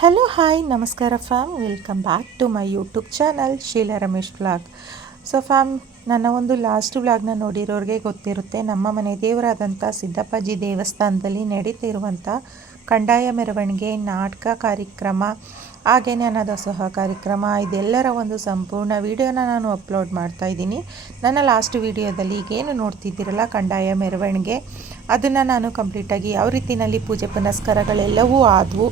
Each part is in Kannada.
ಹಲೋ ಹಾಯ್ ನಮಸ್ಕಾರ fam welcome back to my YouTube channel Sheela Ramesh vlog so fam ನನ್ನ ಒಂದು ಲಾಸ್ಟ್ ವ್ಲಾಗ್ನ ನೋಡಿರೋರಿಗೆ ಗೊತ್ತಿರುತ್ತೆ, ನಮ್ಮ ಮನೆ ದೇವರಾದಂಥ ಸಿದ್ದಪ್ಪಾಜಿ ದೇವಸ್ಥಾನದಲ್ಲಿ ನಡೀತಿರುವಂಥ ಕಂದಾಯ ಮೆರವಣಿಗೆ ನಾಟಕ ಕಾರ್ಯಕ್ರಮ ಹಾಗೆಯೇ ಸಹ ಕಾರ್ಯಕ್ರಮ, ಇದೆಲ್ಲರ ಒಂದು ಸಂಪೂರ್ಣ ವಿಡಿಯೋನ ನಾನು ಅಪ್ಲೋಡ್ ಮಾಡ್ತಾ ಇದ್ದೀನಿ. ನನ್ನ ಲಾಸ್ಟ್ ವಿಡಿಯೋದಲ್ಲಿ ಈಗೇನು ನೋಡ್ತಿದ್ದೀರಲ್ಲ ಕಂದಾಯ ಮೆರವಣಿಗೆ, ಅದನ್ನು ನಾನು ಕಂಪ್ಲೀಟಾಗಿ ಯಾವ ರೀತಿಯಲ್ಲಿ ಪೂಜೆ ಪುನಸ್ಕಾರಗಳೆಲ್ಲವೂ ಆದವು,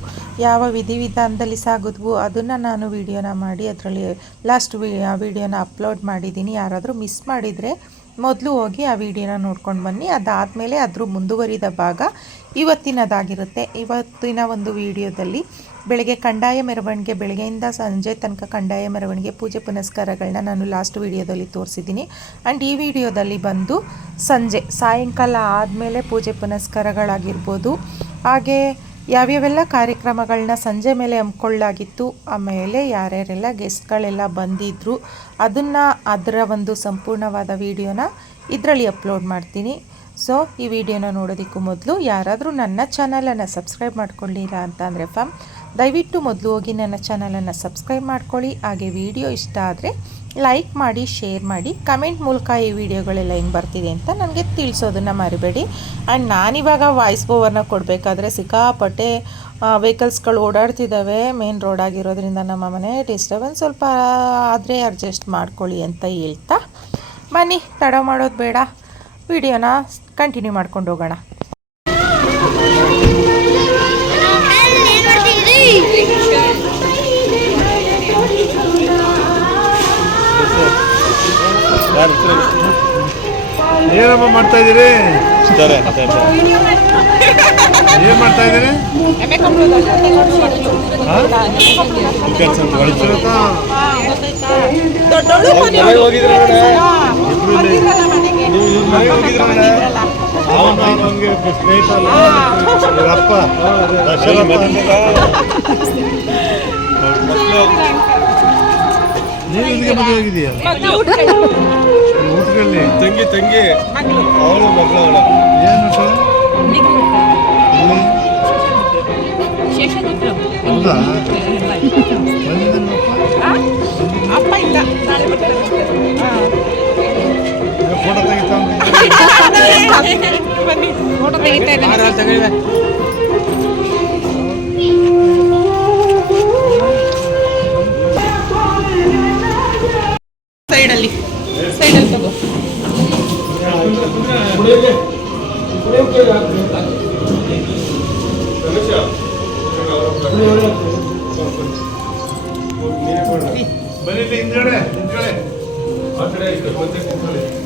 ಯಾವ ವಿಧಿವಿಧಾನದಲ್ಲಿ ಸಾಗಿದ್ವು, ಅದನ್ನು ನಾನು ವಿಡಿಯೋನ ಮಾಡಿ ಅದರಲ್ಲಿ ಲಾಸ್ಟ್ ವಿಡಿಯೋನ ಅಪ್ಲೋಡ್ ಮಾಡಿದ್ದೀನಿ. ಯಾರಾದರೂ ಮಿಸ್ ಮಾಡಿದರೆ ಮೊದಲು ಹೋಗಿ ಆ ವಿಡಿಯೋನ ನೋಡ್ಕೊಂಡು ಬನ್ನಿ. ಅದಾದಮೇಲೆ ಅದ್ರ ಮುಂದುವರಿದ ಭಾಗ ಇವತ್ತಿನದಾಗಿರುತ್ತೆ. ಇವತ್ತಿನ ಒಂದು ವಿಡಿಯೋದಲ್ಲಿ ಬೆಳಗ್ಗೆ ಕಂಡಾಯ ಮೆರವಣಿಗೆ, ಬೆಳಗ್ಗೆಯಿಂದ ಸಂಜೆ ತನಕ ಕಂಡಾಯ ಮೆರವಣಿಗೆ ಪೂಜೆ ಪುನಸ್ಕಾರಗಳನ್ನ ನಾನು ಲಾಸ್ಟ್ ವಿಡಿಯೋದಲ್ಲಿ ತೋರಿಸಿದ್ದೀನಿ. ಆ್ಯಂಡ್ ಈ ವಿಡಿಯೋದಲ್ಲಿ ಬಂದು ಸಂಜೆ, ಸಾಯಂಕಾಲ ಆದಮೇಲೆ ಪೂಜೆ ಪುನಸ್ಕಾರಗಳಾಗಿರ್ಬೋದು, ಹಾಗೆ ಯಾವ್ಯಾವೆಲ್ಲ ಕಾರ್ಯಕ್ರಮಗಳನ್ನ ಸಂಜೆ ಮೇಲೆ ಹಮ್ಮಿಕೊಳ್ಳಾಗಿತ್ತು ಆಮೇಲೆ ಯಾರ್ಯಾರೆಲ್ಲ ಗೆಸ್ಟ್ಗಳೆಲ್ಲ ಬಂದಿದ್ದರು ಅದನ್ನು ಅದರ ಒಂದು ಸಂಪೂರ್ಣವಾದ ವಿಡಿಯೋನ ಇದರಲ್ಲಿ ಅಪ್ಲೋಡ್ ಮಾಡ್ತೀನಿ. ಸೊ ಈ ವಿಡಿಯೋನ ನೋಡೋದಕ್ಕೂ ಮೊದಲು ಯಾರಾದರೂ ನನ್ನ ಚಾನಲನ್ನು ಸಬ್ಸ್ಕ್ರೈಬ್ ಮಾಡ್ಕೊಳ್ಳಿಲ್ಲ ಅಂತ ಅಂದರೆ ಫ್ಯಾಮ್ ದಯವಿಟ್ಟು ಮೊದಲು ಹೋಗಿ ನನ್ನ ಚಾನಲನ್ನು ಸಬ್ಸ್ಕ್ರೈಬ್ ಮಾಡ್ಕೊಳ್ಳಿ. ಹಾಗೆ ವಿಡಿಯೋ ಇಷ್ಟ ಆದರೆ ಲೈಕ್ ಮಾಡಿ ಶೇರ್ ಮಾಡಿ ಕಮೆಂಟ್ ಮೂಲಕ ಈ ವಿಡಿಯೋಗಳೆಲ್ಲ ಹೆಂಗೆ ಬರ್ತಿದೆ ಅಂತ ನನಗೆ ತಿಳಿಸೋದನ್ನು ಮರಿಬೇಡಿ. ಆ್ಯಂಡ್ ನಾನಿವಾಗ ವಾಯ್ಸ್ ಓವರ್ನ ಕೊಡಬೇಕಾದ್ರೆ ಸಿಕ್ಕಾಪಟ್ಟೆ ವೆಹಿಕಲ್ಸ್ಗಳು ಓಡಾಡ್ತಿದ್ದಾವೆ ಮೇನ್ ರೋಡ್ ಆಗಿರೋದ್ರಿಂದ ನಮ್ಮ ಮನೆ ಡಿಸ್ಟರ್ಬೆನ್ಸ್ ಸ್ವಲ್ಪ ಆದರೆ ಅಡ್ಜಸ್ಟ್ ಮಾಡ್ಕೊಳ್ಳಿ ಅಂತ ಹೇಳ್ತಾ. ಬನ್ನಿ, ತಡ ಮಾಡೋದು ಬೇಡ. ವಿಡಿಯೋನ ಕಂಟಿನ್ಯೂ ಮಾಡ್ಕೊಂಡು ಹೋಗೋಣ. ಏನಪ್ಪ ಮಾಡ್ತಾ ಇದ್ದೀರಿ? ಏನ್ ಮಾಡ್ತಾ ಇದ್ದೀರಿ? ಹಾ? ಅಪ್ಪ. ನೀನು ಇಲ್ಲಿಗೆ ಮದುವೆ ಆಗಿದೆಯಾ ಊಟದಲ್ಲಿ ತಂಗಿ ತಂಗಿ. ಅವಳು ಮಗಳು ಅವಳು. ಏನು? ಹೌದಾ? ಅಪ್ಪ ಇಲ್ಲ. ನಾಳೆ ಫೋಟೋ ತೆಗಿತಾ ಬನ್ನಿ ಫೋಟೋ ತೆಗಿತಾ ಇದ್ದೀನಿ. ಸೈಡಲ್ಲಿ. ಸೈಡಲ್ಲಿ ತಗೋ. ಬನ್ನಿ ಹಿಂದ್ಗಡೆ ಹಿಂದ್ಗಡೆ. ಅಲ್ಲಿ ಕಡೆ ಈ ಕಡೆ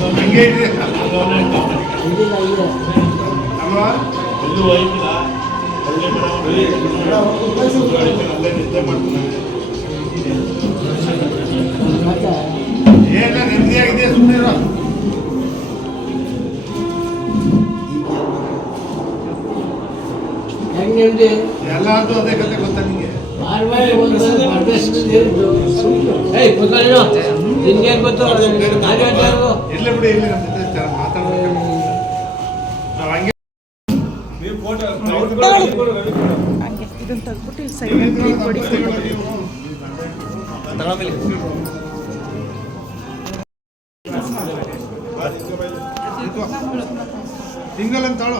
ಹಂಗೆ ಇದೆ. ಅಲ್ವಾ ಎಲ್ಲೂ ಹೋಯ್ತಿಲ್ಲ ಒಳ್ಳೆ ಅಲ್ಲೇ ನಿದ್ದೆ ಮಾಡ್ತೀನಿ ಏನ ನೆಮ್ಮದಿಯಾಗಿದೆ ಸುಮ್ಮನೆ ಹೆಂಗೆ ಎಲ್ಲಾರ್ದು ಅದೇ ಕತೆ ಗೊತ್ತಾ ನಿಂಗೆ? ಏಯ್ ನಿನ್ಗೆ ಗೊತ್ತು ಕಾರ್ಯ ಇರ್ಲಿ ಬಿಡಿ ಇಲ್ಲಿ ನಮ್ಮ ಜೊತೆ ಚೆನ್ನಾಗಿ ಮಾತಾಡ್ಬೇಕು. ನಾವು ಹಂಗೆ ನೀವು ಫೋಟೋ ಕೂಡ ರವಿ ಕೂಡ. ಹಂಗೆ ಇದನ್ನು ತೆಗ್ದ್ಬಿಟ್ಟು ಇಲ್ಲಿ ಸೈಡಲ್ಲಿ ಕೊಡಿ. ಸಿಂಗಲ್ ಅಂತ ತಾಳು.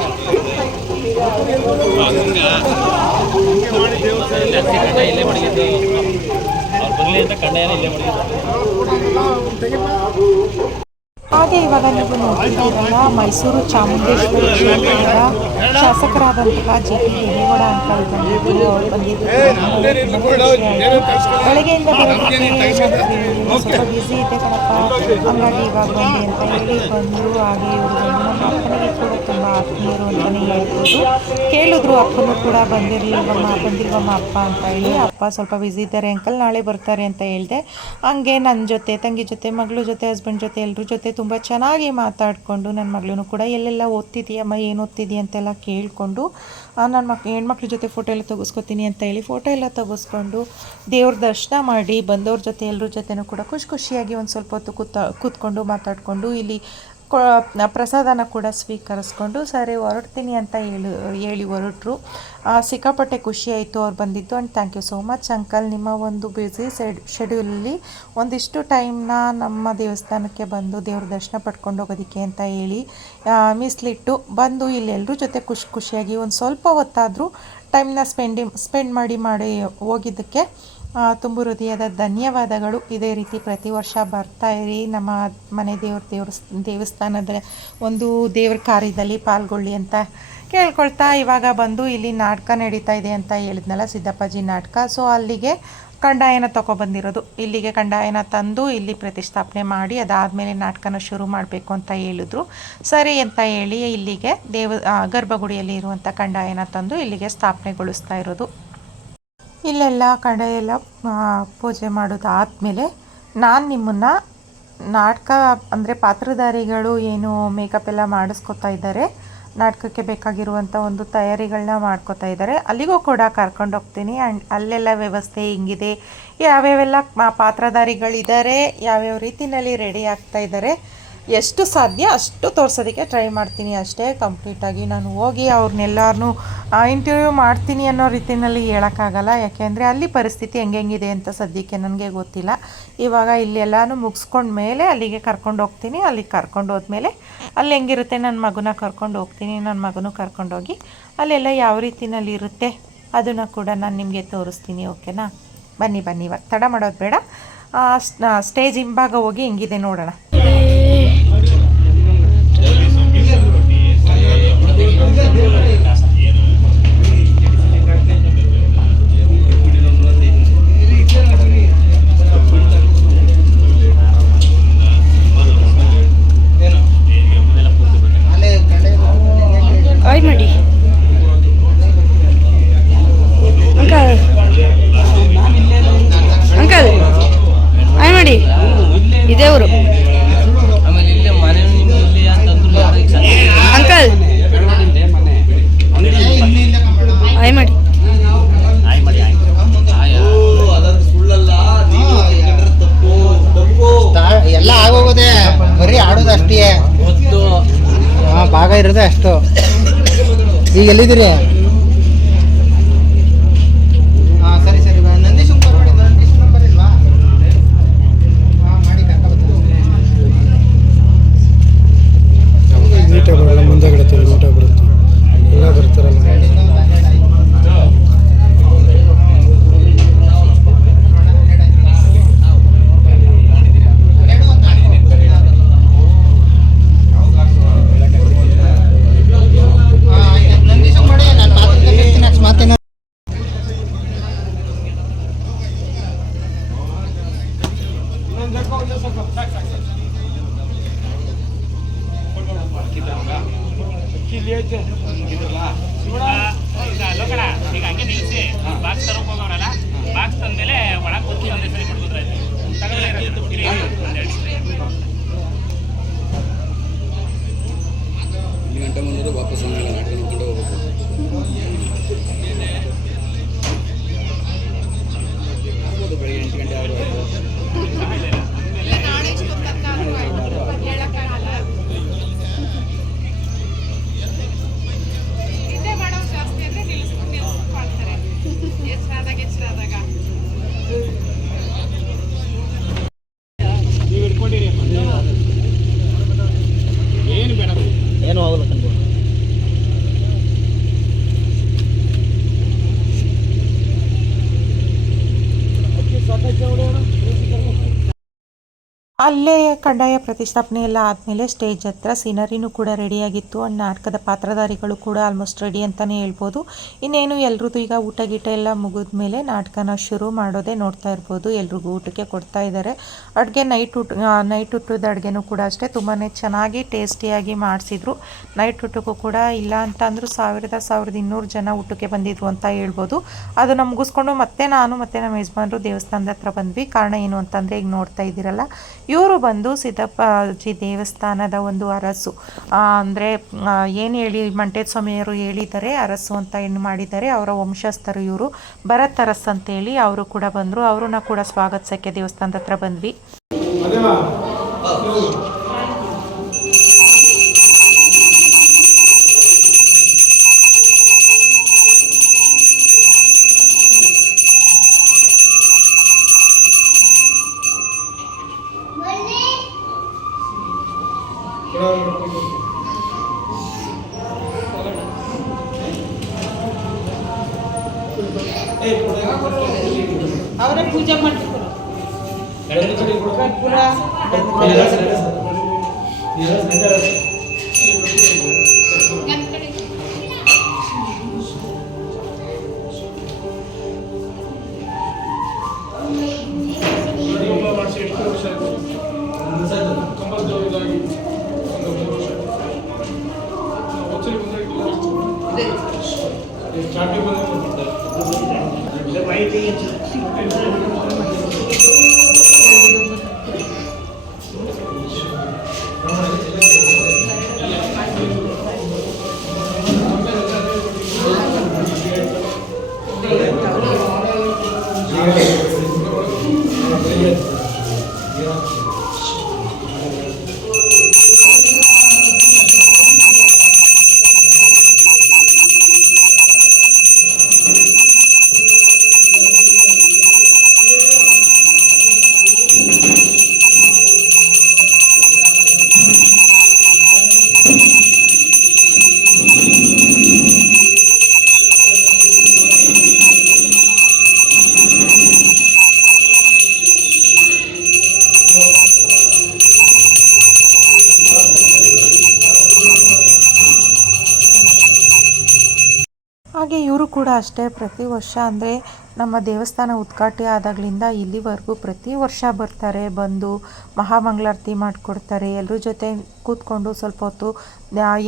ಇಲ್ಲ ಹಾಗೆ ಇವಾಗ ನೀವು ನೋಡ್ತಿದ್ದೀರಲ್ಲ ಮೈಸೂರು ಚಾಮುಂಡೇಶ್ವರಿ ಕ್ಷೇತ್ರದ ಶಾಸಕರಾದಂತಹ ಜಿ ಪಿ ದೇವೇಗೌಡ ಅಂಕಲ್ ಬಂದಿದ್ದು ಅವ್ರು ಬಂದಿದ್ದು ಬೆಳಗ್ಗೆಯಿಂದ ಬರೋದಕ್ಕೆ ಸ್ವಲ್ಪ ಬ್ಯುಸಿ ಇದೆ ಕಣಪ್ಪ ಹಂಗಾಗಿ ಇವಾಗ ಬಂದೆ ಅಂತ ಹೇಳಿ ಬಂದರು ಹಾಗೆ ಇವರು ನಮ್ಮ ಅಪ್ಪನಿಗೆ ಕೂಡ ತುಂಬ ಆತ್ಮೀಯರು ಅಂತಲೇ ಹೇಳ್ಬೋದು. ಕೇಳಿದ್ರು, ಅಪ್ಪನೂ ಕೂಡ ಬಂದಿರಲಿಲ್ವಮ್ಮ, ಬಂದಿಲ್ವಮ್ಮ ಅಪ್ಪ ಅಂತ ಹೇಳಿ, ಅಪ್ಪ ಸ್ವಲ್ಪ ಬ್ಯುಸಿ ಇದ್ದಾರೆ ಅಂಕಲ್ ನಾಳೆ ಬರ್ತಾರೆ ಅಂತ ಹೇಳಿದೆ. ಹಂಗೆ ನನ್ನ ಜೊತೆ, ತಂಗಿ ಜೊತೆ, ಮಗಳ ಜೊತೆ ಹಸ್ಬೆಂಡ್ ಜೊತೆ ಎಲ್ಲರ ಜೊತೆ ತುಂಬ ಚೆನ್ನಾಗಿ ಮಾತಾಡಿಕೊಂಡು ನನ್ನ ಮಗಳೂ ಕೂಡ ಎಲ್ಲೆಲ್ಲ ಓದ್ತಿದ್ದೀಯಮ್ಮ, ಏನು ಓದ್ತಿದ್ದೀಯ ಅಂತೆಲ್ಲ ಕೇಳಿಕೊಂಡು ನನ್ನ ಮಕ್, ಹೆಣ್ಮಕ್ಳ ಜೊತೆ ಫೋಟೋ ಎಲ್ಲ ತೆಗೆಸ್ಕೊತೀನಿ ಅಂತ ಹೇಳಿ ಫೋಟೋ ಎಲ್ಲ ತೆಗೆಸ್ಕೊಂಡು ದೇವ್ರ ದರ್ಶನ ಮಾಡಿ ಬಂದವ್ರ ಜೊತೆ ಎಲ್ಲರ ಜೊತೆನೂ ಕೂಡ ಖುಷಿ ಖುಷಿಯಾಗಿ ಒಂದು ಸ್ವಲ್ಪ ಹೊತ್ತು ಕೂತ, ಕೂತ್ಕೊಂಡು ಮಾತಾಡಿಕೊಂಡು ಇಲ್ಲಿ ಪ್ರಸಾದನ ಕೂಡ ಸ್ವೀಕರಿಸ್ಕೊಂಡು, ಸರಿ ಹೊರಡ್ತೀನಿ ಅಂತ ಹೇಳಿ ಹೇಳಿ ಹೊರಟ್ರು. ಸಿಕ್ಕಾಪಟ್ಟೆ ಖುಷಿಯಾಯಿತು ಅವ್ರು ಬಂದಿದ್ದು. And thank you so much uncle ನಿಮ್ಮ ಒಂದು ಬ್ಯುಸಿ ಸೆಡ್ ಶೆಡ್ಯೂಲಲ್ಲಿ ಒಂದಿಷ್ಟು ಟೈಮ್ನ ನಮ್ಮ ದೇವಸ್ಥಾನಕ್ಕೆ ಬಂದು ದೇವ್ರ ದರ್ಶನ ಪಡ್ಕೊಂಡು ಹೋಗೋದಕ್ಕೆ ಅಂತ ಹೇಳಿ ಮಿಸ್ಲಿಟ್ಟು ಬಂದು ಇಲ್ಲಿ ಎಲ್ಲರ ಜೊತೆ ಖುಷಿ, ಖುಷಿಯಾಗಿ ಒಂದು ಸ್ವಲ್ಪ ಹೊತ್ತಾದರೂ ಟೈಮ್ನ ಸ್ಪೆಂಡಿ ಸ್ಪೆಂಡ್ ಮಾಡಿ ಮಾಡಿ ಹೋಗಿದ್ದಕ್ಕೆ ತುಂಬು ಹೃದಯದ ಧನ್ಯವಾದಗಳು. ಇದೇ ರೀತಿ ಪ್ರತಿ ವರ್ಷ ಇರಿ. ನಮ್ಮ ಮನೆ ದೇವ್ರ ದೇವ್ರ ದೇವಸ್ಥಾನದ ಒಂದು ದೇವ್ರ ಕಾರ್ಯದಲ್ಲಿ ಪಾಲ್ಗೊಳ್ಳಿ ಅಂತ ಕೇಳ್ಕೊಳ್ತಾ ಇವಾಗ ಬಂದು ಇಲ್ಲಿ ನಾಟಕ ನಡೀತಾ ಇದೆ ಅಂತ ಹೇಳಿದ್ನಲ್ಲ ಸಿದ್ದಪ್ಪಾಜಿ ನಾಟಕ. ಸೊ ಅಲ್ಲಿಗೆ ಕಂಡಾಯನ ತಗೊಬಂದಿರೋದು ಇಲ್ಲಿಗೆ ಕಂಡಾಯನ ತಂದು ಇಲ್ಲಿ ಪ್ರತಿಷ್ಠಾಪನೆ ಮಾಡಿ ಅದಾದಮೇಲೆ ನಾಟಕನ ಶುರು ಮಾಡಬೇಕು ಅಂತ ಹೇಳಿದ್ರು. ಸರಿ ಅಂತ ಹೇಳಿ ಇಲ್ಲಿಗೆ ದೇವ ಗರ್ಭಗುಡಿಯಲ್ಲಿ ಇರುವಂಥ ಕಂಡಾಯನ ತಂದು ಇಲ್ಲಿಗೆ ಸ್ಥಾಪನೆಗೊಳಿಸ್ತಾ ಇರೋದು. ಇಲ್ಲೆಲ್ಲ ಕಡೆ ಎಲ್ಲ ಪೂಜೆ ಪೂಜೆ ಮಾಡೋದಾದ್ಮೇಲೆ ನಾನು ನಿಮ್ಮನ್ನು ನಾಟಕ, ಅಂದರೆ ಪಾತ್ರಧಾರಿಗಳು ಏನು ಮೇಕಪ್ ಎಲ್ಲ ಮಾಡಿಸ್ಕೊತಾ ಇದ್ದಾರೆ, ನಾಟಕಕ್ಕೆ ಬೇಕಾಗಿರುವಂಥ ಒಂದು ತಯಾರಿಗಳನ್ನ ಮಾಡ್ಕೋತಾ ಇದ್ದಾರೆ, ಅಲ್ಲಿಗೂ ಕೂಡ ಕರ್ಕೊಂಡು ಹೋಗ್ತೀನಿ. ಆ್ಯಂಡ್ ಅಲ್ಲೆಲ್ಲ ವ್ಯವಸ್ಥೆ ಹಿಂಗಿದೆ. ಯಾವ್ಯಾವೆಲ್ಲ ಪಾತ್ರಧಾರಿಗಳಿದ್ದಾರೆ, ಯಾವ್ಯಾವ ರೀತಿಯಲ್ಲಿ ರೆಡಿ ಆಗ್ತಾ ಇದ್ದಾರೆ ಎಷ್ಟು ಸಾಧ್ಯ ಅಷ್ಟು ತೋರ್ಸೋದಕ್ಕೆ ಟ್ರೈ ಮಾಡ್ತೀನಿ ಅಷ್ಟೇ ಕಂಪ್ಲೀಟಾಗಿ ನಾನು ಹೋಗಿ ಅವ್ರನ್ನೆಲ್ಲರನ್ನೂ ಇಂಟರ್ವ್ಯೂ ಮಾಡ್ತೀನಿ ಅನ್ನೋ ರೀತಿಯಲ್ಲಿ ಹೇಳೋಕ್ಕಾಗಲ್ಲ. ಯಾಕೆಂದರೆ ಅಲ್ಲಿ ಪರಿಸ್ಥಿತಿ ಹೆಂಗೆ ಹೆಂಗಿದೆ ಅಂತ ಸದ್ಯಕ್ಕೆ ನನಗೆ ಗೊತ್ತಿಲ್ಲ. ಇವಾಗ ಇಲ್ಲೆಲ್ಲನೂ ಮುಗಿಸ್ಕೊಂಡ ಮೇಲೆ ಅಲ್ಲಿಗೆ ಕರ್ಕೊಂಡು ಹೋಗ್ತೀನಿ. ಅಲ್ಲಿಗೆ ಕರ್ಕೊಂಡು ಹೋದ್ಮೇಲೆ ಅಲ್ಲಿ ಹೆಂಗಿರುತ್ತೆ ನನ್ನ ಮಗುನ ಕರ್ಕೊಂಡು ಹೋಗ್ತೀನಿ ನನ್ನ ಮಗನೂ ಕರ್ಕೊಂಡೋಗಿ ಅಲ್ಲೆಲ್ಲ ಯಾವ ರೀತಿಯಲ್ಲಿ ಇರುತ್ತೆ ಅದನ್ನು ಕೂಡ ನಾನು ನಿಮಗೆ ತೋರಿಸ್ತೀನಿ, ಓಕೆನಾ? ಬನ್ನಿ ಬನ್ನಿ. ಇವಾಗ ತಡ ಮಾಡೋದು ಬೇಡ. ಸ್ಟೇಜ್ ಹಿಂಭಾಗ ಹೋಗಿ ಹೆಂಗಿದೆ ನೋಡೋಣ. Obrigado. ಈಗ ಈಗ ಲೋಕಣ ಈಗ ಹಂಗೆ ನಿಲ್ಲಿಸಿ ಬಾಕ್ಸ್ ತರೋಕೆ ಹೋಗೋರಲ್ಲ ಬಾಕ್ಸ್ ತಂದಮೇಲೆ ಒಳಗೆ ಹೋಗಿ ಒಂದೇ ಸರಿ ಕೊಡ್ಬೋದ್ರೆ ತಗೊಳ್ಳಿ ಇಲ್ಲಿ ಗಂಟೆ ಮುಂದೆ ವಾಪಸ್ ಗಂಟೆ ಎಂಟು ಗಂಟೆ ಆರು ಅಲ್ಲೇ ಕಡ್ಡಾಯ ಪ್ರತಿಷ್ಠಾಪನೆ ಎಲ್ಲ ಆದಮೇಲೆ ಸ್ಟೇಜ್ ಹತ್ರ ಸೀನರಿನೂ ಕೂಡ ರೆಡಿಯಾಗಿತ್ತು. ಆ್ಯಂಡ್ ನಾಟಕದ ಪಾತ್ರಧಾರಿಗಳು ಕೂಡ ಆಲ್ಮೋಸ್ಟ್ ರೆಡಿ ಅಂತಲೇ ಹೇಳ್ಬೋದು. ಇನ್ನೇನು ಎಲ್ರದ್ದು ಈಗ ಊಟ ಗೀಟ ಎಲ್ಲ ಮುಗಿದ ಮೇಲೆ ನಾಟಕನ ಶುರು ಮಾಡೋದೇ ನೋಡ್ತಾ ಇರ್ಬೋದು. ಎಲ್ರಿಗೂ ಊಟಕ್ಕೆ ಕೊಡ್ತಾ ಇದ್ದಾರೆ. ಅಡುಗೆ ನೈಟ್ ಊಟ ನೈಟ್ ಊಟದ ಅಡುಗೆನೂ ಕೂಡ ಅಷ್ಟೇ. ತುಂಬಾ ಚೆನ್ನಾಗಿ ಟೇಸ್ಟಿಯಾಗಿ ಮಾಡಿಸಿದ್ರು. ನೈಟ್ ಊಟಕ್ಕೂ ಕೂಡ ಇಲ್ಲ ಅಂತ ಅಂದರೂ ಸಾವಿರದ ಸಾವಿರದ ಇನ್ನೂರು ಜನ ಊಟಕ್ಕೆ ಬಂದಿದ್ರು ಅಂತ ಹೇಳ್ಬೋದು. ಅದನ್ನು ಮುಗಿಸ್ಕೊಂಡು ಮತ್ತೆ ನಾನು ಮತ್ತು ನಮ್ಮ ಯಜಮಾನರು ದೇವಸ್ಥಾನದ ಹತ್ರ ಬಂದ್ವಿ. ಕಾರಣ ಏನು ಅಂತಂದರೆ ಈಗ ನೋಡ್ತಾ ಇದ್ದೀರಲ್ಲ. ಇವರು ಬಂದು ಸಿದ್ದಪ್ಪಾಜಿ ದೇವಸ್ಥಾನದ ಒಂದು ಅರಸು. ಅಂದರೆ ಏನು ಹೇಳಿ ಮಂಟೇದ ಸ್ವಾಮಿಯವರು ಹೇಳಿದ್ದಾರೆ, ಅರಸು ಅಂತ ಏನು ಮಾಡಿದ್ದಾರೆ, ಅವರ ವಂಶಸ್ಥರು ಇವರು. ಭರತ್ ಅರಸ್ ಅಂತೇಳಿ ಅವರು ಕೂಡ ಬಂದರು. ಅವ್ರನ್ನ ಕೂಡ ಸ್ವಾಗತಿಸೋಕ್ಕೆ ದೇವಸ್ಥಾನದ ಹತ್ರ ಬಂದ್ವಿ. ಮಾಡಿಸಿ ಎಷ್ಟು ವರ್ಷ ಆಯ್ತು ಕಂಬದ್ದು ಇದಾಗಿ ಒಂದು ಮೂರು ವರ್ಷ ಒಂದ್ಸರಿ ಬಂದಾಗಿಲ್ಲ ಚಾಟಿ ಬಂದ ಹಾಗೆ ಅಷ್ಟೇ ಪ್ರತಿ ವರ್ಷ ಅಂದರೆ ನಮ್ಮ ದೇವಸ್ಥಾನ ಉದ್ಘಾಟನೆ ಆದಾಗಲಿಂದ ಇಲ್ಲಿವರೆಗೂ ಪ್ರತಿ ವರ್ಷ ಬರ್ತಾರೆ, ಬಂದು ಮಹಾಮಂಗಳಾರತಿ ಮಾಡಿಕೊಡ್ತಾರೆ ಎಲ್ಲರ ಜೊತೆ ಕೂತ್ಕೊಂಡು ಸ್ವಲ್ಪ ಹೊತ್ತು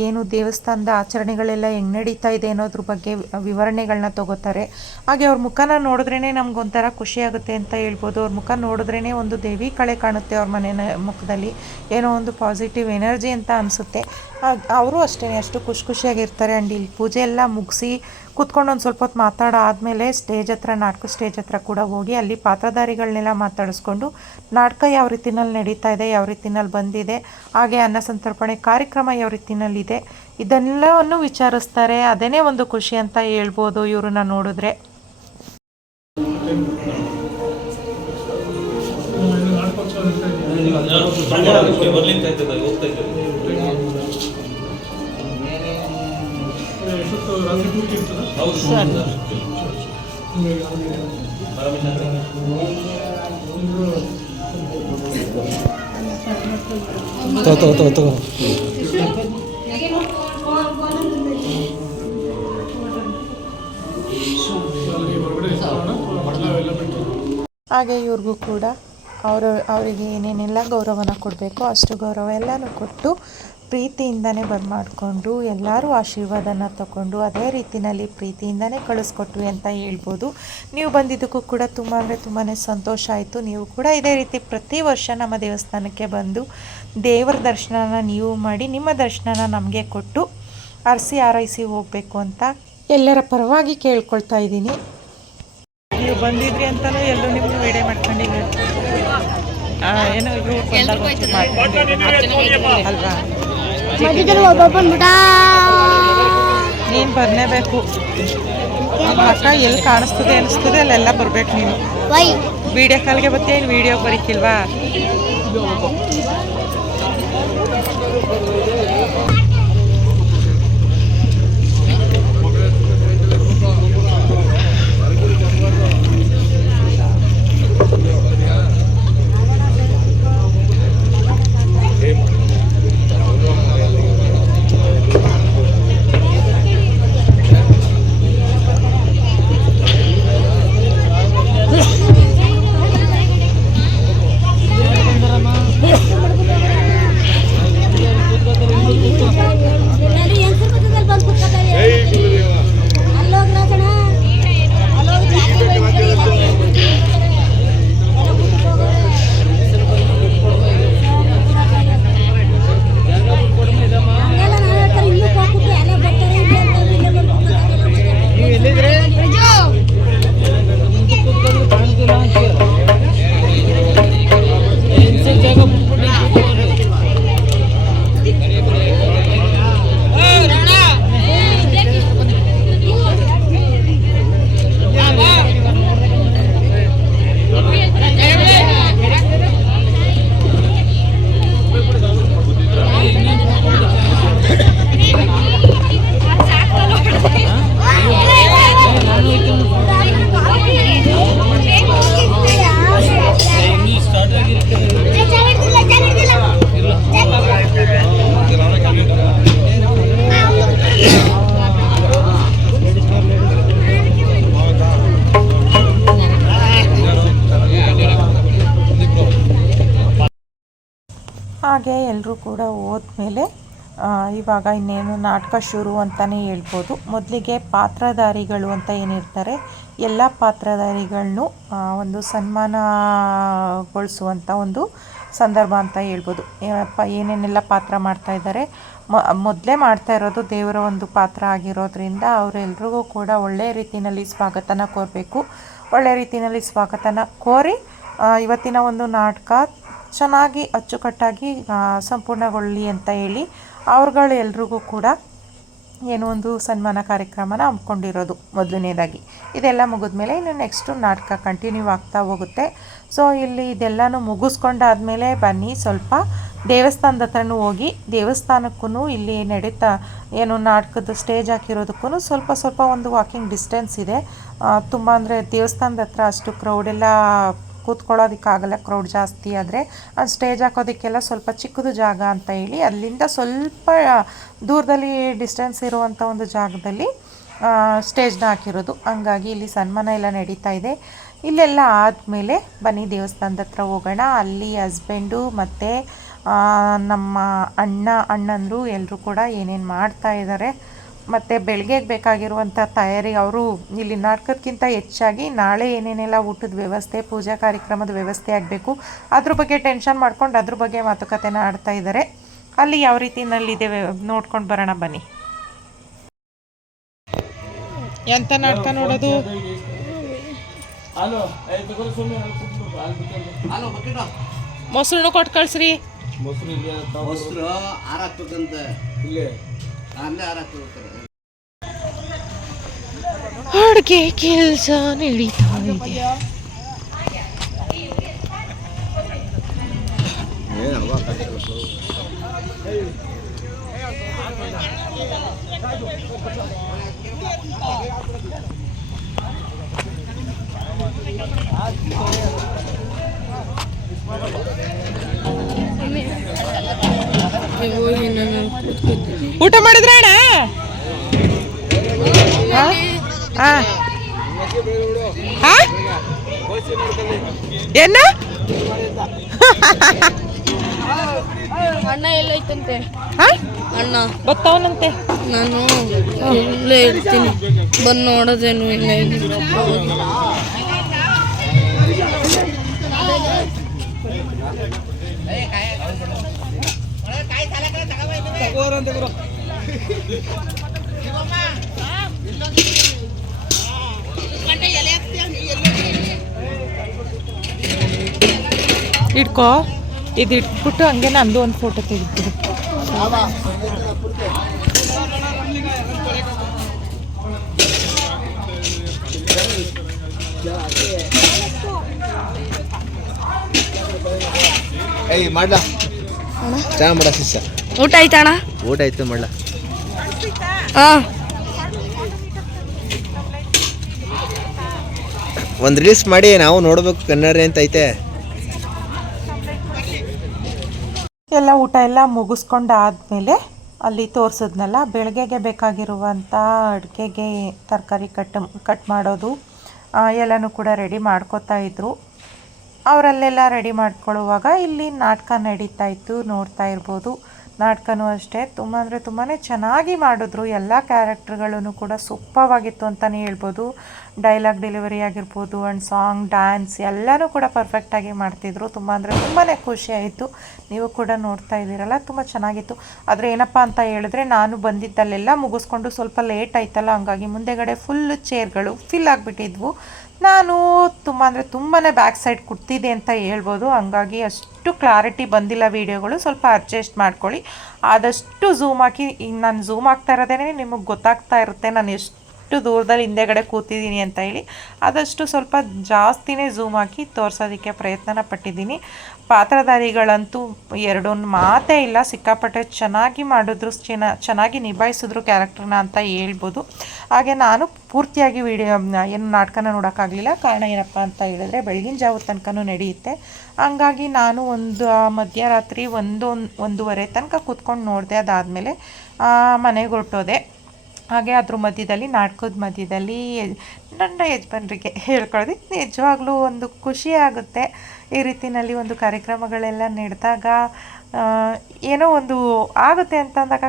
ಏನು ದೇವಸ್ಥಾನದ ಆಚರಣೆಗಳೆಲ್ಲ ಹೆಂಗೆ ನಡೀತಾ ಇದೆ ಅನ್ನೋದ್ರ ಬಗ್ಗೆ ವಿವರಣೆಗಳನ್ನ ತಗೋತಾರೆ. ಹಾಗೆ ಅವ್ರ ಮುಖನ ನೋಡಿದ್ರೇ ನಮ್ಗೊಂಥರ ಖುಷಿಯಾಗುತ್ತೆ ಅಂತ ಹೇಳ್ಬೋದು. ಅವ್ರ ಮುಖ ನೋಡಿದ್ರೇ ಒಂದು ದೇವಿ ಕಳೆ ಕಾಣುತ್ತೆ ಅವ್ರ ಮನೆಯ ಮುಖದಲ್ಲಿ. ಏನೋ ಒಂದು ಪಾಸಿಟಿವ್ ಎನರ್ಜಿ ಅಂತ ಅನಿಸುತ್ತೆ. ಅವರು ಅಷ್ಟೇ ಅಷ್ಟು ಖುಷಿ ಖುಷಿಯಾಗಿರ್ತಾರೆ. ಆ್ಯಂಡ್ ಇಲ್ಲಿ ಪೂಜೆ ಎಲ್ಲ ಮುಗಿಸಿ ಕೂತ್ಕೊಂಡು ಒಂದು ಸ್ವಲ್ಪ ಹೊತ್ತು ಮಾತಾಡೋ ಆದಮೇಲೆ ಸ್ಟೇಜ್ ಹತ್ರ ನಾಟಕ ಸ್ಟೇಜ್ ಹತ್ರ ಕೂಡ ಹೋಗಿ ಅಲ್ಲಿ ಪಾತ್ರಧಾರಿಗಳನ್ನೆಲ್ಲ ಮಾತಾಡಿಸ್ಕೊಂಡು ನಾಟಕ ಯಾವ ರೀತಿನಲ್ಲಿ ನಡೀತಾ ಇದೆ ಯಾವ ರೀತಿನಲ್ಲಿ ಬಂದಿದೆ ಹಾಗೆ ಅನ್ನ ಸಂತರ್ಪಣೆ ಕಾರ್ಯಕ್ರಮ ಯಾವ ರೀತಿನಲ್ಲಿದೆ ಇದೆಲ್ಲವನ್ನು ವಿಚಾರಿಸ್ತಾರೆ. ಅದೇನೇ ಒಂದು ಖುಷಿ ಅಂತ ಹೇಳ್ಬೋದು ಇವ್ರನ್ನ ನೋಡಿದ್ರೆ. ಹೋಗ್ತಾ ತಗೋ ತಗೋ ತಗೋ ಹಾಗೆ ಇವ್ರಿಗೂ ಕೂಡ ಅವರು ಅವರಿಗೆ ಏನೇನೆಲ್ಲ ಗೌರವನ ಕೊಡಬೇಕು ಅಷ್ಟು ಗೌರವ ಎಲ್ಲನೂ ಕೊಟ್ಟು ಪ್ರೀತಿಯಿಂದನೇ ಬಂದು ಮಾಡಿಕೊಂಡು ಎಲ್ಲರೂ ಆಶೀರ್ವಾದನ ತಗೊಂಡು ಅದೇ ರೀತಿಯಲ್ಲಿ ಪ್ರೀತಿಯಿಂದನೇ ಕಳಿಸ್ಕೊಟ್ವಿ ಅಂತ ಹೇಳ್ಬೋದು. ನೀವು ಬಂದಿದ್ದಕ್ಕೂ ಕೂಡ ತುಂಬ ಅಂದರೆ ತುಂಬಾ ಸಂತೋಷ ಆಯಿತು. ನೀವು ಕೂಡ ಇದೇ ರೀತಿ ಪ್ರತಿ ವರ್ಷ ನಮ್ಮ ದೇವಸ್ಥಾನಕ್ಕೆ ಬಂದು ದೇವರ ದರ್ಶನನ ನೀವು ಮಾಡಿ ನಿಮ್ಮ ದರ್ಶನನ ನಮಗೆ ಕೊಟ್ಟು ಅರಸಿ ಆರೈಸಿ ಹೋಗಬೇಕು ಅಂತ ಎಲ್ಲರ ಪರವಾಗಿ ಕೇಳ್ಕೊಳ್ತಾ ಇದ್ದೀನಿ. ನೀವು ಬಂದಿದ್ರಿ ಅಂತಲೂ ಎಲ್ಲರೂ ನಿಮ್ಮನ್ನು ವಿಡಿಯೋ ಮಾಡ್ಕೊಂಡಿದ್ದೀನಿ ಏನೋ ಇವ್ರು ಒಂಚೂರು ಮಾಡ್ಕೊಂಡಿದ್ವಿ. ಅಲ್ವಾ ನೀನು ಬರಲೇಬೇಕು. ನಿಮ್ಮ ಅಕ್ಕ ಎಲ್ಲಿ ಕಾಣಿಸ್ತದೆ ಅನಿಸ್ತದೆ ಅಲ್ಲೆಲ್ಲ ಬರ್ಬೇಕು ನೀನು. ವಿಡಿಯೋ ಕಾಲ್ಗೆ ಬರ್ತೀಯ ಏನು ವಿಡಿಯೋ ಬರೀಕಿಲ್ವಾ ಎಲ್ಲರೂ ಕೂಡ ಹೋದ್ಮೇಲೆ ಮೇಲೆ ಇವಾಗ ಇನ್ನೇನು ನಾಟಕ ಶುರು ಅಂತಲೇ ಹೇಳ್ಬೋದು. ಮೊದಲಿಗೆ ಪಾತ್ರಧಾರಿಗಳು ಅಂತ ಏನಿರ್ತಾರೆ, ಎಲ್ಲ ಪಾತ್ರಧಾರಿಗಳನ್ನು ಒಂದು ಸನ್ಮಾನಗೊಳಿಸುವಂಥ ಒಂದು ಸಂದರ್ಭ ಅಂತ ಹೇಳ್ಬೋದು. ಏನೇನೆಲ್ಲ ಪಾತ್ರ ಮಾಡ್ತಾ ಇದ್ದಾರೆ? ಮೊದಲೇ ಮಾಡ್ತಾ ಇರೋದು ದೇವರ ಒಂದು ಪಾತ್ರ ಆಗಿರೋದ್ರಿಂದ ಅವರೆಲ್ರಿಗೂ ಕೂಡ ಒಳ್ಳೆಯ ರೀತಿಯಲ್ಲಿ ಸ್ವಾಗತನ ಕೋರಬೇಕು. ಒಳ್ಳೆಯ ರೀತಿಯಲ್ಲಿ ಸ್ವಾಗತನ ಕೋರಿ ಇವತ್ತಿನ ಒಂದು ನಾಟಕ ಚೆನ್ನಾಗಿ ಅಚ್ಚುಕಟ್ಟಾಗಿ ಸಂಪೂರ್ಣಗೊಳ್ಳಿ ಅಂತ ಹೇಳಿ ಅವ್ರುಗಳೆಲ್ರಿಗೂ ಕೂಡ ಏನೋ ಒಂದು ಸನ್ಮಾನ ಕಾರ್ಯಕ್ರಮನ ಹಮ್ಮಿಕೊಂಡಿರೋದು ಮೊದಲನೇದಾಗಿ. ಇದೆಲ್ಲ ಮುಗಿದ್ಮೇಲೆ ಇನ್ನು ನೆಕ್ಸ್ಟು ನಾಟಕ ಕಂಟಿನ್ಯೂ ಆಗ್ತಾ ಹೋಗುತ್ತೆ. ಸೊ ಇಲ್ಲಿ ಇದೆಲ್ಲನೂ ಮುಗಿಸ್ಕೊಂಡಾದ್ಮೇಲೆ ಬನ್ನಿ, ಸ್ವಲ್ಪ ದೇವಸ್ಥಾನದ ಹತ್ರನೂ ಹೋಗಿ ದೇವಸ್ಥಾನಕ್ಕೂ ಇಲ್ಲಿ ನಡೀತಾ ಏನು ನಾಟಕದ ಸ್ಟೇಜ್ ಹಾಕಿರೋದಕ್ಕೂ ಸ್ವಲ್ಪ ಸ್ವಲ್ಪ ಒಂದು ವಾಕಿಂಗ್ ಡಿಸ್ಟೆನ್ಸ್ ಇದೆ. ತುಂಬ ಅಂದರೆ ದೇವಸ್ಥಾನದ ಹತ್ರ ಅಷ್ಟು ಕ್ರೌಡೆಲ್ಲ ಕೂತ್ಕೊಳ್ಳೋದಕ್ಕಾಗಲ್ಲ ಕ್ರೌಡ್ ಜಾಸ್ತಿ ಆದರೆ ಸ್ಟೇಜ್ ಹಾಕೋದಕ್ಕೆಲ್ಲ ಸ್ವಲ್ಪ ಚಿಕ್ಕದು ಜಾಗ ಅಂತ ಹೇಳಿ ಅಲ್ಲಿಂದ ಸ್ವಲ್ಪ ದೂರದಲ್ಲಿ ಡಿಸ್ಟೆನ್ಸ್ ಇರುವಂಥ ಒಂದು ಜಾಗದಲ್ಲಿ ಸ್ಟೇಜ್ನ ಹಾಕಿರೋದು. ಹಂಗಾಗಿ ಇಲ್ಲಿ ಸನ್ಮಾನ ಎಲ್ಲ ನಡೀತಾ ಇದೆ. ಇಲ್ಲೆಲ್ಲ ಆದಮೇಲೆ ಬನ್ನಿ ದೇವಸ್ಥಾನದ ಹತ್ರ ಹೋಗೋಣ. ಅಲ್ಲಿ ಹಸ್ಬೆಂಡು ಮತ್ತು ನಮ್ಮ ಅಣ್ಣ, ಅಣ್ಣಂದರು ಎಲ್ಲರೂ ಕೂಡ ಏನೇನು ಮಾಡ್ತಾ ಇದ್ದಾರೆ ಮತ್ತು ಬೆಳಗ್ಗೆಗೆ ಬೇಕಾಗಿರುವಂಥ ತಯಾರಿ ಅವರು ಇಲ್ಲಿ ನಾಟಕಕ್ಕಿಂತ ಹೆಚ್ಚಾಗಿ ನಾಳೆ ಏನೇನೆಲ್ಲ ಊಟದ ವ್ಯವಸ್ಥೆ ಪೂಜಾ ಕಾರ್ಯಕ್ರಮದ ವ್ಯವಸ್ಥೆ ಆಗಬೇಕು ಅದ್ರ ಬಗ್ಗೆ ಟೆನ್ಷನ್ ಮಾಡ್ಕೊಂಡು ಅದ್ರ ಬಗ್ಗೆ ಮಾತುಕತೆನ ಆಡ್ತಾ ಇದ್ದಾರೆ. ಅಲ್ಲಿ ಯಾವ ರೀತಿನಲ್ಲಿದೆ ನೋಡ್ಕೊಂಡು ಬರೋಣ ಬನ್ನಿ. ಎಂಥ ನಾಟಕ ನೋಡೋದು? ಮೊಸರು ಕೊಟ್ಟು ಕಳಿಸ್ರಿ. ಮೊಸರು ಇಲ್ಲಿ ತಾವು ಮೊಸರು ಹಾರಾಕ್ಬೇಕಂತ ಇಲ್ಲೇ ಅಲ್ಲೇ ಹಾರಾಕ್ಬೇಕು ಅಡುಗೆ ಕೆಲಸ ನಡೀತಾ ಇದೆ ಊಟ ಮಾಡಿದ್ರ ಅಣ್ಣ? ಏನ ಅಣ್ಣ ಎಲ್ಲೈತಂತೆ? ಹಾ? ಅಣ್ಣ. ಬತ್ತವನಂತೆ? ನಾನು ಇಲ್ಲೇ ಇರ್ತೀನಿ. ಬಂದು ನೋಡೋದೇನು ಇಲ್ಲ. ಇಟ್ಕೋ. ಇದು ಇಟ್ಬಿಟ್ಟು ಹಂಗೆ ನಂದು ಒಂದು ಫೋಟೋ ತೆಗಿತೀನಿ. ಏಯ್ ಮಾಡ್ಲಾ? ಚಾ ಮಾಡ ಶಿಷ್ಯ ಊಟ ಆಯ್ತಾ ಅಣ್ಣ ಊಟ ಆಯ್ತು ಮಳ್ಳ. ಹಾಂ. ಒಂದು ರೀಲ್ಸ್ ಮಾಡಿ ನಾವು ನೋಡ್ಬೇಕು ಕನ್ನಡ ಅಂತ ಐತೆ. ಎಲ್ಲ ಊಟ ಎಲ್ಲ ಮುಗಿಸ್ಕೊಂಡಾದ್ಮೇಲೆ ಅಲ್ಲಿ ತೋರಿಸಿದ್ನಲ್ಲ ಬೆಳಗ್ಗೆಗೆ ಬೇಕಾಗಿರುವಂಥ ಅಡುಗೆಗೆ ತರಕಾರಿ ಕಟ್ ಕಟ್ ಮಾಡೋದು ಆ, ಎಲ್ಲನೂ ಕೂಡ ರೆಡಿ ಮಾಡ್ಕೋತಾ ಇದ್ರು. ಅವರಲ್ಲೆಲ್ಲ ರೆಡಿ ಮಾಡ್ಕೊಳ್ಳುವಾಗ ಇಲ್ಲಿ ನಾಟಕ ನಡೀತಾ ಇತ್ತು ನೋಡ್ತಾ ಇರ್ಬೋದು. ನಾಟಕನೂ ಅಷ್ಟೇ. ತುಂಬ ಅಂದರೆ ತುಂಬಾ ಚೆನ್ನಾಗಿ ಮಾಡಿದ್ರು. ಎಲ್ಲ ಕ್ಯಾರೆಕ್ಟರ್ಗಳೂ ಕೂಡ ಸೂಪವಾಗಿತ್ತು ಅಂತಲೇ ಹೇಳ್ಬೋದು. ಡೈಲಾಗ್ ಡೆಲಿವರಿ ಆಗಿರ್ಬೋದು ಆ್ಯಂಡ್ ಸಾಂಗ್ ಡ್ಯಾನ್ಸ್ ಎಲ್ಲನೂ ಕೂಡ ಪರ್ಫೆಕ್ಟಾಗಿ ಮಾಡ್ತಿದ್ರು. ತುಂಬ ಅಂದರೆ ತುಂಬಾ ಖುಷಿ ಆಯಿತು. ನೀವು ಕೂಡ ನೋಡ್ತಾ ಇದ್ದೀರಲ್ಲ, ತುಂಬ ಚೆನ್ನಾಗಿತ್ತು. ಆದರೆ ಏನಪ್ಪ ಅಂತ ಹೇಳಿದ್ರೆ ನಾನು ಬಂದಿದ್ದಲ್ಲೆಲ್ಲ ಮುಗಿಸ್ಕೊಂಡು ಸ್ವಲ್ಪ ಲೇಟ್ ಆಯ್ತಲ್ಲ, ಹಂಗಾಗಿ ಮುಂದೆಗಡೆ ಫುಲ್ ಚೇರ್ಗಳು ಫಿಲ್ ಆಗಿಬಿಟ್ಟಿದ್ವು. ನಾನು ತುಂಬ ಅಂದರೆ ತುಂಬಾ ಬ್ಯಾಕ್ ಸೈಡ್ ಕುಡ್ತಿದೆ ಅಂತ ಹೇಳ್ಬೋದು. ಹಂಗಾಗಿ ಅಷ್ಟು ಕ್ಲಾರಿಟಿ ಬಂದಿಲ್ಲ ವೀಡಿಯೋಗಳು ಸ್ವಲ್ಪ ಅಡ್ಜಸ್ಟ್ ಮಾಡ್ಕೊಳ್ಳಿ. ಆದಷ್ಟು ಝೂಮ್ ಹಾಕಿ ಈಗ ನಾನು ಝೂಮ್ ಆಗ್ತಾ ಇರೋದೇನೆ ನಿಮಗೆ ಗೊತ್ತಾಗ್ತಾ ಇರುತ್ತೆ. ನಾನು ಎಷ್ಟು ದೂರದಲ್ಲಿ ಹಿಂದೆಗಡೆ ಕೂತಿದ್ದೀನಿ ಅಂತ ಹೇಳಿ ಆದಷ್ಟು ಸ್ವಲ್ಪ ಜಾಸ್ತಿನೇ ಝೂಮ್ ಹಾಕಿ ತೋರಿಸೋದಕ್ಕೆ ಪ್ರಯತ್ನನ ಪಟ್ಟಿದ್ದೀನಿ. ಪಾತ್ರಧಾರಿಗಳಂತೂ ಎರಡೊಂದು ಮಾತೇ ಇಲ್ಲ, ಸಿಕ್ಕಾಪಟ್ಟೆ ಚೆನ್ನಾಗಿ ಮಾಡಿದ್ರು ಚೆನ್ನ ಚೆನ್ನಾಗಿ ನಿಭಾಯಿಸಿದ್ರು ಕ್ಯಾರೆಕ್ಟರ್ನ ಅಂತ ಹೇಳ್ಬೋದು. ಹಾಗೆ ನಾನು ಪೂರ್ತಿಯಾಗಿ ವಿಡಿಯೋ ಏನು ನಾಟಕನ ನೋಡೋಕ್ಕಾಗಲಿಲ್ಲ. ಕಾರಣ ಏನಪ್ಪ ಅಂತ ಹೇಳಿದ್ರೆ ಬೆಳಗಿನ ಜಾವದ ತನಕನೂ ನಡೆಯುತ್ತೆ. ಹಂಗಾಗಿ ನಾನು ಒಂದು ಮಧ್ಯರಾತ್ರಿ ಒಂದು ಒಂದೂವರೆ ತನಕ ಕೂತ್ಕೊಂಡು ನೋಡಿದೆ ಅದಾದಮೇಲೆ ಮನೆಗೆ ಹೊರಟೋದೆ. ಹಾಗೆ ಅದ್ರ ಮಧ್ಯದಲ್ಲಿ, ನಾಟಕದ ಮಧ್ಯದಲ್ಲಿ ನನ್ನ ಯಜಮಾನ್ರಿಗೆ ಹೇಳ್ಕೊಳ್ಳೋದು ನಿಜವಾಗ್ಲೂ ಒಂದು ಖುಷಿ ಆಗುತ್ತೆ ಈ ರೀತಿಯಲ್ಲಿ ಒಂದು ಕಾರ್ಯಕ್ರಮಗಳೆಲ್ಲ ನಡೆದಾಗ ಏನೋ ಒಂದು ಆಗುತ್ತೆ ಅಂತ ಅಂದಾಗ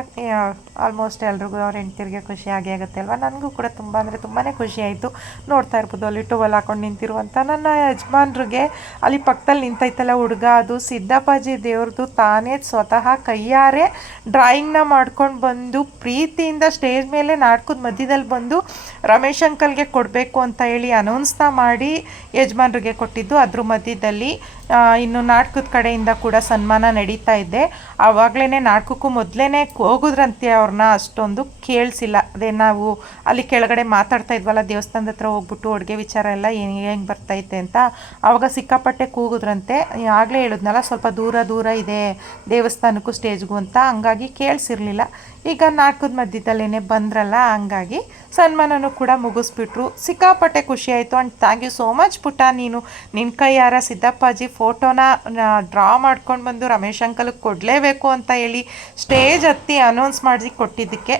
ಆಲ್ಮೋಸ್ಟ್ ಎಲ್ರಿಗೂ ಅವ್ರ ಹೆಂಡ್ತಿರಿಗೆ ಖುಷಿ ಆಗೇ ಆಗುತ್ತೆ ಅಲ್ವಾ? ನನಗೂ ಕೂಡ ತುಂಬ ಅಂದರೆ ತುಂಬಾ ಖುಷಿ ಆಯಿತು. ನೋಡ್ತಾ ಇರ್ಬೋದು, ಅಲ್ಲಿ ಟೂವಲ್ ಹಾಕೊಂಡು ನಿಂತಿರುವಂಥ ನನ್ನ ಯಜಮಾನ್ರಿಗೆ. ಅಲ್ಲಿ ಪಕ್ಕದಲ್ಲಿ ನಿಂತೈತಲ್ಲ ಹುಡುಗ ಅದು. ಸಿದ್ದಪ್ಪಾಜಿ ದೇವ್ರದ್ದು ತಾನೇ ಸ್ವತಃ ಕೈಯಾರೆ ಡ್ರಾಯಿಂಗ್ನ ಮಾಡ್ಕೊಂಡು ಬಂದು, ಪ್ರೀತಿಯಿಂದ ಸ್ಟೇಜ್ ಮೇಲೆ ನಾಟಕದ ಮಧ್ಯದಲ್ಲಿ ಬಂದು ರಮೇಶ್ ಅಂಕಲ್ಗೆ ಕೊಡಬೇಕು ಅಂತ ಹೇಳಿ ಅನೌನ್ಸ್ನ ಮಾಡಿ ಯಜಮಾನ್ರಿಗೆ ಕೊಟ್ಟಿದ್ದು. ಅದ್ರ ಮಧ್ಯದಲ್ಲಿ ಇನ್ನು ನಾಟಕದ ಕಡೆಯಿಂದ ಕೂಡ ಸನ್ಮಾನ ನಡೀತಾ ಇದೆ. ಆವಾಗಲೇ ನಾಟಕಕ್ಕೂ ಮೊದಲೇ ಹೋಗುದ್ರಂತೆ ಅವ್ರನ್ನ ಅಷ್ಟೊಂದು ಕೇಳಿಸಿಲ್ಲ. ಅದೇ ನಾವು ಅಲ್ಲಿ ಕೆಳಗಡೆ ಮಾತಾಡ್ತಾ ಇದ್ವಲ್ಲ, ದೇವಸ್ಥಾನದ ಹತ್ರ ಹೋಗ್ಬಿಟ್ಟು ಅಡುಗೆ ವಿಚಾರ ಎಲ್ಲ ಏನು ಹೆಂಗೆ ಬರ್ತೈತೆ ಅಂತ ಆವಾಗ ಸಿಕ್ಕಾಪಟ್ಟೆ ಕೂಗಿದ್ರಂತೆ. ಆಗಲೇ ಹೇಳಿದ್ನಲ್ಲ, ಸ್ವಲ್ಪ ದೂರ ದೂರ ಇದೆ ದೇವಸ್ಥಾನಕ್ಕೂ ಸ್ಟೇಜ್ಗೂ ಅಂತ, ಹಂಗಾಗಿ ಕೇಳಿಸಿರ್ಲಿಲ್ಲ. ಈಗ ನಾಟಕದ ಮಧ್ಯದಲ್ಲೇ ಬಂದ್ರಲ್ಲ, ಹಂಗಾಗಿ ಸನ್ಮಾನನೂ ಕೂಡ ಮುಗಿಸ್ಬಿಟ್ರು. ಸಿಕ್ಕಾಪಟ್ಟೆ ಖುಷಿ ಆಯಿತು. And thank you so much ಪುಟ್ಟ ನೀನು ನಿನ್ನ ಕೈಯಾರ ಸಿದ್ದಪ್ಪಾಜಿ ಫೋಟೋನ ಡ್ರಾ ಮಾಡ್ಕೊಂಡು ಬಂದು ರಮೇಶ್ ಅಂಕಲ್ಗೆ ಕೊಡಲೇಬೇಕು ಅಂತ ಹೇಳಿ ಸ್ಟೇಜ್ ಹತ್ತಿ ಅನೌನ್ಸ್ ಮಾಡಿಸಿ ಕೊಟ್ಟಿದ್ದಕ್ಕೆ.